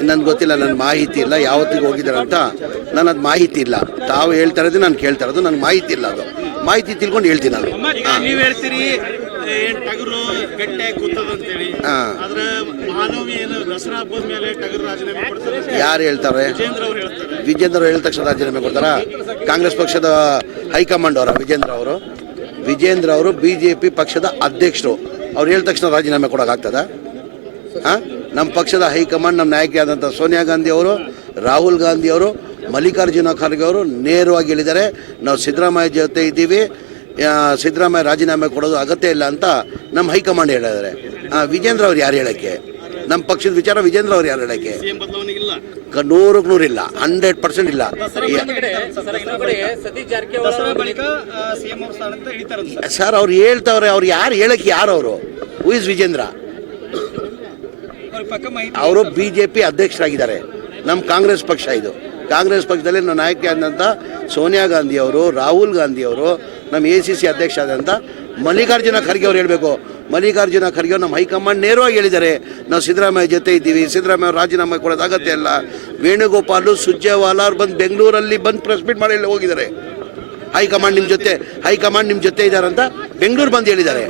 ನನ್ಗೆ ಗೊತ್ತಿಲ್ಲ ನನ್ನ ಮಾಹಿತಿ ಇಲ್ಲ ಯಾವತ್ತಿಗೆ ಹೋಗಿದ್ದಾರೆ ಅಂತ ನಾನು ಅದು ಮಾಹಿತಿ ಇಲ್ಲ. ತಾವು ಹೇಳ್ತಾ ಇರೋದು ನಾನು ಕೇಳ್ತಾ ಇರೋದು ನನಗೆ ಮಾಹಿತಿ ಇಲ್ಲ ಅದು. ಮಾಹಿತಿ ತಿಳ್ಕೊಂಡು ಹೇಳ್ತೀನಿ ನಾನು. ನೀವ್ ಹೇಳ್ತೀರಿ ಟಗರು ಗಟ್ಟೆ ಕೂತದ ಅಂತೇಳಿ. ಹಾ. ಆದ್ರ ಮಹಾನವಮಿ ಏನು ದಸರಾ ಹಬ್ಬದ ಮೇಲೆ ಟಗರು ರಾಜೀನಾಮೆ ಕೊಡ್ತಾರೆ ಯಾರು ಹೇಳ್ತಾರೆ? ವಿಜೇಂದ್ರ ಅವರು ಹೇಳ್ತಾರೆ. ವಿಜೇಂದ್ರ ಅವ್ರು ಹೇಳಿದ ತಕ್ಷಣ ರಾಜೀನಾಮೆ ಕೊಡ್ತಾರ? ಕಾಂಗ್ರೆಸ್ ಪಕ್ಷದ ಹೈಕಮಾಂಡ್ ಅವರ ವಿಜೇಂದ್ರ ಅವರು. ವಿಜೇಂದ್ರ ಅವರು ಬಿ ಜೆ ಪಿ ಪಕ್ಷದ ಅಧ್ಯಕ್ಷರು. ಅವ್ರು ಹೇಳಿದ ತಕ್ಷಣ ರಾಜೀನಾಮೆ ಕೊಡೋಕ್ಕಾಗ್ತದ ಹಾಂ ನಮ್ಮ ಪಕ್ಷದ ಹೈಕಮಾಂಡ್ ನಮ್ಮ ನಾಯಕಿಯಾದಂಥ ಸೋನಿಯಾ ಗಾಂಧಿ ಅವರು ರಾಹುಲ್ ಗಾಂಧಿ ಅವರು ಮಲ್ಲಿಕಾರ್ಜುನ ಖರ್ಗೆ ಅವರು ನೇರವಾಗಿ ಹೇಳಿದ್ದಾರೆ ನಾವು ಸಿದ್ದರಾಮಯ್ಯ ಜೊತೆ ಇದ್ದೀವಿ ಸಿದ್ದರಾಮಯ್ಯ ರಾಜೀನಾಮೆ ಕೊಡೋದು ಅಗತ್ಯ ಇಲ್ಲ ಅಂತ ನಮ್ಮ ಹೈಕಮಾಂಡ್ ಹೇಳಿದ್ದಾರೆ. ವಿಜೇಂದ್ರ ಅವ್ರು ಯಾರು ಹೇಳಕ್ಕೆ? ನಮ್ಮ ಪಕ್ಷದ ವಿಚಾರ ವಿಜೇಂದ್ರ ಅವ್ರು ಯಾರು ಹೇಳಕ್ಕೆ? ನೂರಕ್ಕೆ ನೂರು ಇಲ್ಲ ಹಂಡ್ರೆಡ್ ಪರ್ಸೆಂಟ್ ಇಲ್ಲ. ಸರ್ ಅವ್ರು ಹೇಳ್ತಾವ್ರೆ ಅವ್ರು ಯಾರು ಹೇಳಕ್ಕೆ ಯಾರು ಅವರು? Who is Vijendra? ಅವ್ರ ಪಕ್ಕ ಮಾಹಿತಿ ಅವರು ಬಿ ಜೆ ಪಿ ಅಧ್ಯಕ್ಷರಾಗಿದ್ದಾರೆ. ನಮ್ಮ ಕಾಂಗ್ರೆಸ್ ಪಕ್ಷ ಇದು. ಕಾಂಗ್ರೆಸ್ ಪಕ್ಷದಲ್ಲಿ ನಮ್ಮ ನಾಯಕಿ ಆದಂಥ ಸೋನಿಯಾ ಗಾಂಧಿ ಅವರು ರಾಹುಲ್ ಗಾಂಧಿ ಅವರು ನಮ್ಮ ಎ ಸಿ ಸಿ ಅಧ್ಯಕ್ಷ ಆದಂಥ ಮಲ್ಲಿಕಾರ್ಜುನ ಖರ್ಗೆ ಅವರು ಹೇಳಬೇಕು. ಮಲ್ಲಿಕಾರ್ಜುನ ಖರ್ಗೆ ಅವರು ನಮ್ಮ ಹೈಕಮಾಂಡ್ ನೇರವಾಗಿ ಹೇಳಿದ್ದಾರೆ. ನಾವು ಸಿದ್ದರಾಮಯ್ಯ ಜೊತೆ ಇದ್ದೀವಿ. ಸಿದ್ದರಾಮಯ್ಯ ಅವರು ರಾಜೀನಾಮೆ ಕೊಡೋದು ಅಗತ್ಯ ಇಲ್ಲ. ವೇಣುಗೋಪಾಲು ಸುರ್ಜೇವಾಲ ಅವ್ರು ಬಂದು ಬೆಂಗಳೂರಲ್ಲಿ ಬಂದು ಪ್ರೆಸ್ ಮೀಟ್ ಮಾಡಿ ಹೋಗಿದ್ದಾರೆ. ಹೈಕಮಾಂಡ್ ನಿಮ್ಮ ಜೊತೆ ಹೈಕಮಾಂಡ್ ನಿಮ್ಮ ಜೊತೆ ಇದ್ದಾರೆ ಇದ್ದಾರಂತ ಬೆಂಗಳೂರು ಬಂದು ಹೇಳಿದ್ದಾರೆ.